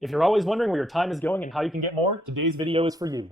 If you're always wondering where your time is going and how you can get more, today's video is for you.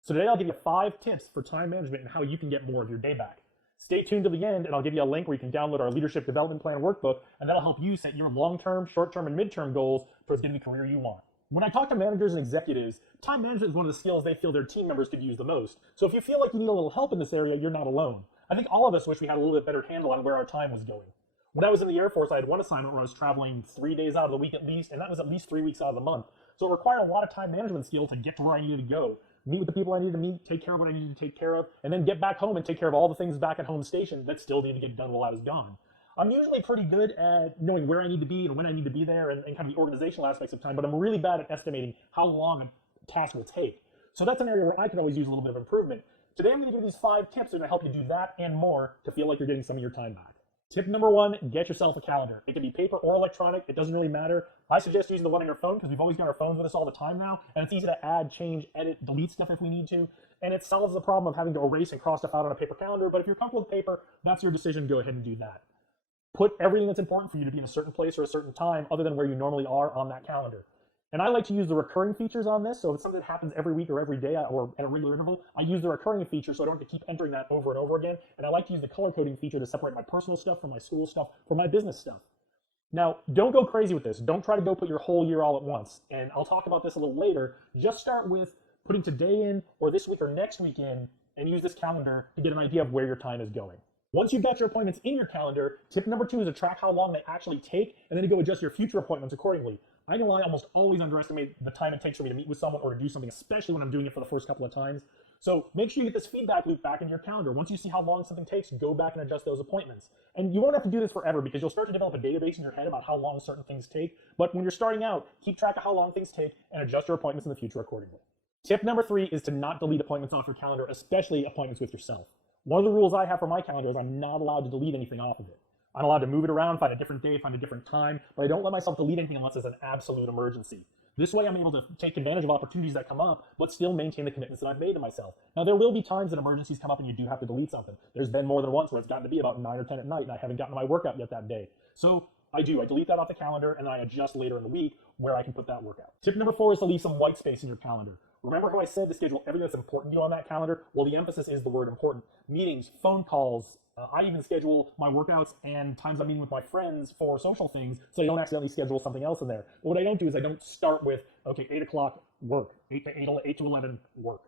So today I'll give you 5 tips for time management and how you can get more of your day back. Stay tuned to the end and I'll give you a link where you can download our Leadership Development Plan workbook, and that'll help you set your long-term, short-term, and mid-term goals towards getting the career you want. When I talk to managers and executives, time management is one of the skills they feel their team members could use the most. So if you feel like you need a little help in this area, you're not alone. I think all of us wish we had a little bit better handle on where our time was going. When I was in the Air Force, I had one assignment where I was traveling 3 days out of the week at least, and that was at least 3 weeks out of the month. So it required a lot of time management skill to get to where I needed to go, meet with the people I needed to meet, take care of what I needed to take care of, and then get back home and take care of all the things back at home station that still needed to get done while I was gone. I'm usually pretty good at knowing where I need to be and when I need to be there and kind of the organizational aspects of time, but I'm really bad at estimating how long a task will take. So that's an area where I could always use a little bit of improvement. Today I'm going to give you these 5 tips that are going to help you do that and more to feel like you're getting some of your time back. Tip number 1, get yourself a calendar. It can be paper or electronic, it doesn't really matter. I suggest using the one on your phone because we've always got our phones with us all the time now, and it's easy to add, change, edit, delete stuff if we need to, and it solves the problem of having to erase and cross stuff out on a paper calendar. But if you're comfortable with paper, that's your decision, go ahead and do that. Put everything that's important for you to be in a certain place or a certain time other than where you normally are on that calendar. And I like to use the recurring features on this, so if it's something that happens every week or every day or at a regular interval, I use the recurring feature so I don't have to keep entering that over and over again. And I like to use the color coding feature to separate my personal stuff from my school stuff, from my business stuff. Now, don't go crazy with this. Don't try to go put your whole year all at once. And I'll talk about this a little later. Just start with putting today in, or this week or next week in, and use this calendar to get an idea of where your time is going. Once you've got your appointments in your calendar, tip number 2 is to track how long they actually take, and then to go adjust your future appointments accordingly. I can lie, almost always underestimate the time it takes for me to meet with someone or to do something, especially when I'm doing it for the first couple of times. So make sure you get this feedback loop back into your calendar. Once you see how long something takes, go back and adjust those appointments. And you won't have to do this forever because you'll start to develop a database in your head about how long certain things take. But when you're starting out, keep track of how long things take and adjust your appointments in the future accordingly. Tip number 3 is to not delete appointments off your calendar, especially appointments with yourself. One of the rules I have for my calendar is I'm not allowed to delete anything off of it. I'm allowed to move it around, find a different day, find a different time, but I don't let myself delete anything unless it's an absolute emergency. This way I'm able to take advantage of opportunities that come up, but still maintain the commitments that I've made to myself. Now, there will be times that emergencies come up and you do have to delete something. There's been more than once where it's gotten to be about 9 or 10 at night and I haven't gotten to my workout yet that day. So I delete that off the calendar and then I adjust later in the week where I can put that workout. Tip number 4 is to leave some white space in your calendar. Remember how I said to schedule everything that's important to you on that calendar? Well, the emphasis is the word important. Meetings, phone calls, I even schedule my workouts and times I'm meeting with my friends for social things so I don't accidentally schedule something else in there. But what I don't do is I don't start with, okay, 8 o'clock work, 8 to 11 work.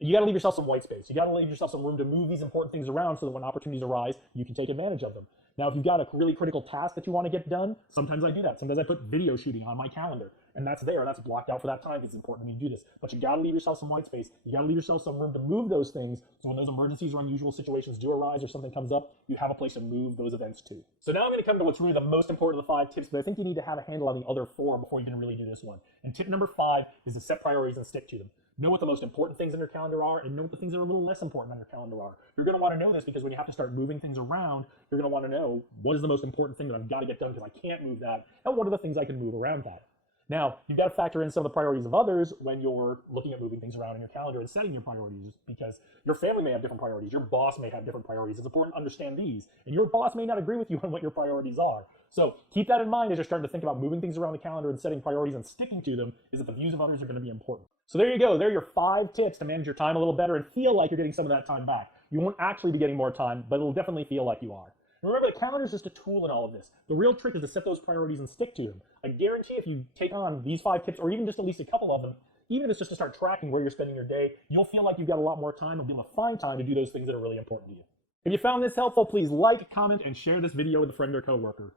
You got to leave yourself some white space. You got to leave yourself some room to move these important things around so that when opportunities arise, you can take advantage of them. Now, if you've got a really critical task that you want to get done, sometimes I do that. Sometimes I put video shooting on my calendar, and that's blocked out for that time because it's important to me to do this. But you got to leave yourself some white space. You got to leave yourself some room to move those things so when those emergencies or unusual situations do arise or something comes up, you have a place to move those events to. So now I'm going to come to what's really the most important of the 5 tips, but I think you need to have a handle on the other 4 before you can really do this one. And tip number 5 is to set priorities and stick to them. Know what the most important things in your calendar are and know what the things that are a little less important on your calendar are. You're going to want to know this because when you have to start moving things around, you're going to want to know what is the most important thing that I've got to get done because I can't move that, and what are the things I can move around that. Now, you've got to factor in some of the priorities of others when you're looking at moving things around in your calendar and setting your priorities, because your family may have different priorities, your boss may have different priorities. It's important to understand these, and your boss may not agree with you on what your priorities are. So keep that in mind as you're starting to think about moving things around the calendar and setting priorities and sticking to them, is that the views of others are going to be important. So there you go. There are your 5 tips to manage your time a little better and feel like you're getting some of that time back. You won't actually be getting more time, but it'll definitely feel like you are. Remember, the calendar is just a tool in all of this. The real trick is to set those priorities and stick to them. I guarantee if you take on these 5 tips, or even just at least a couple of them, even if it's just to start tracking where you're spending your day, you'll feel like you've got a lot more time and be able to find time to do those things that are really important to you. If you found this helpful, please like, comment, and share this video with a friend or coworker.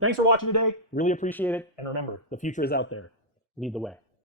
Thanks for watching today. Really appreciate it. And remember, the future is out there. Lead the way.